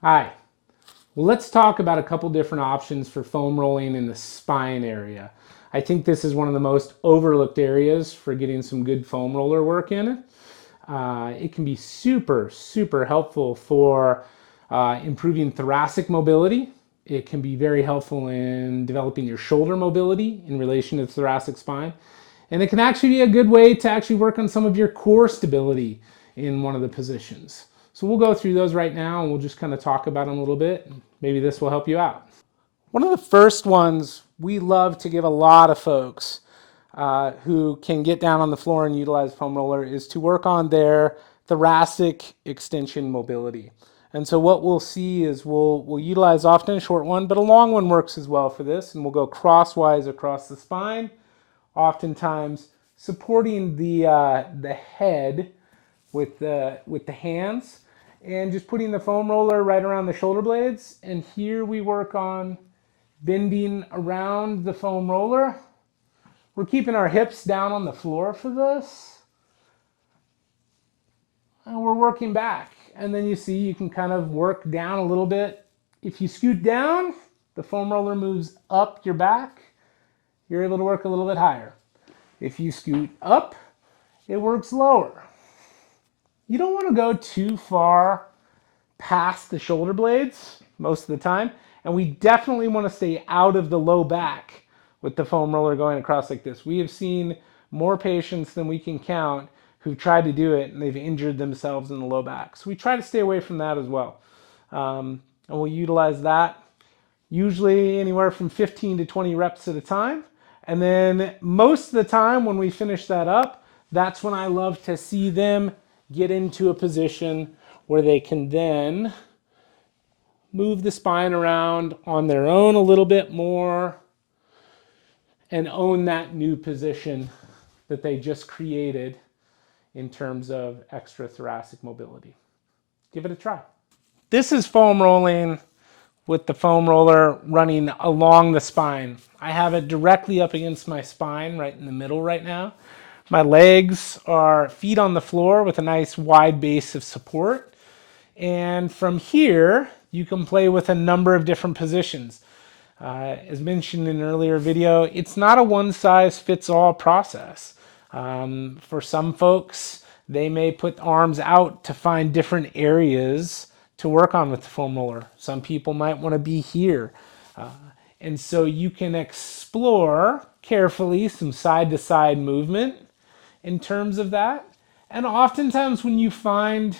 Hi. Well, let's talk about a couple different options for foam rolling in the spine area. I think this is one of the most overlooked areas for getting some good foam roller work in. It can be super helpful for improving thoracic mobility. It can be very helpful in developing your shoulder mobility in relation to the thoracic spine. And it can actually be a good way to actually work on some of your core stability in one of the positions. So we'll go through those right now and we'll just kind of talk about them a little bit. Maybe this will help you out. One of the first ones we love to give a lot of folks who can get down on the floor and utilize foam roller is to work on their thoracic extension mobility. And so what we'll see is we'll utilize often a short one, but a long one works as well for this. And we'll go crosswise across the spine, oftentimes supporting the head with the hands and just putting the foam roller right around the shoulder blades. And here we work on bending around the foam roller. We're keeping our hips down on the floor for this. And we're working back. And then you see you can kind of work down a little bit. If you scoot down, the foam roller moves up your back. You're able to work a little bit higher. If you scoot up, it works lower. You don't want to go too far past the shoulder blades most of the time. And we definitely want to stay out of the low back with the foam roller going across like this. We have seen more patients than we can count who've tried to do it and they've injured themselves in the low back. So we try to stay away from that as well. And we'll utilize that usually anywhere from 15 to 20 reps at a time. And then most of the time when we finish that up, that's when I love to see them get into a position where they can then move the spine around on their own a little bit more and own that new position that they just created in terms of extra thoracic mobility. Give it a try. This is foam rolling with the foam roller running along the spine. I have it directly up against my spine right in the middle right now. My legs are feet on the floor with a nice wide base of support. And from here, you can play with a number of different positions. As mentioned in an earlier video, it's not a one-size-fits-all process. For some folks, they may put arms out to find different areas to work on with the foam roller. Some people might want to be here. And so you can explore carefully some side-to-side movement in terms of that. And oftentimes when you find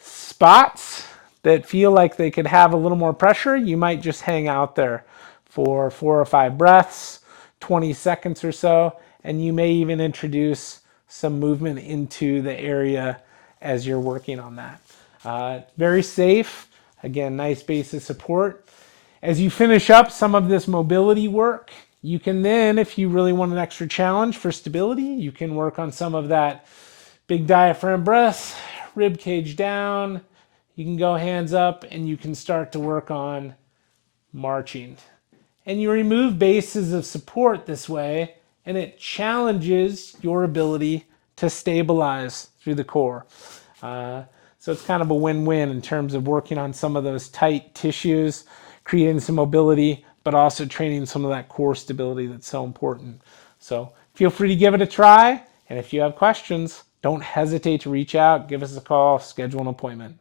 spots that feel like they could have a little more pressure, you might just hang out there for 4 or 5 breaths, 20 seconds or so, and you may even introduce some movement into the area as you're working on that. Very safe. Again, nice base of support. As you finish up some of this mobility work, you can then, if you really want an extra challenge for stability, you can work on some of that big diaphragm breath, rib cage down. You can go hands up and you can start to work on marching. And you remove bases of support this way, and it challenges your ability to stabilize through the core. So it's kind of a win-win in terms of working on some of those tight tissues, creating some mobility, but also training some of that core stability that's so important. So feel free to give it a try. And if you have questions, don't hesitate to reach out, give us a call, schedule an appointment.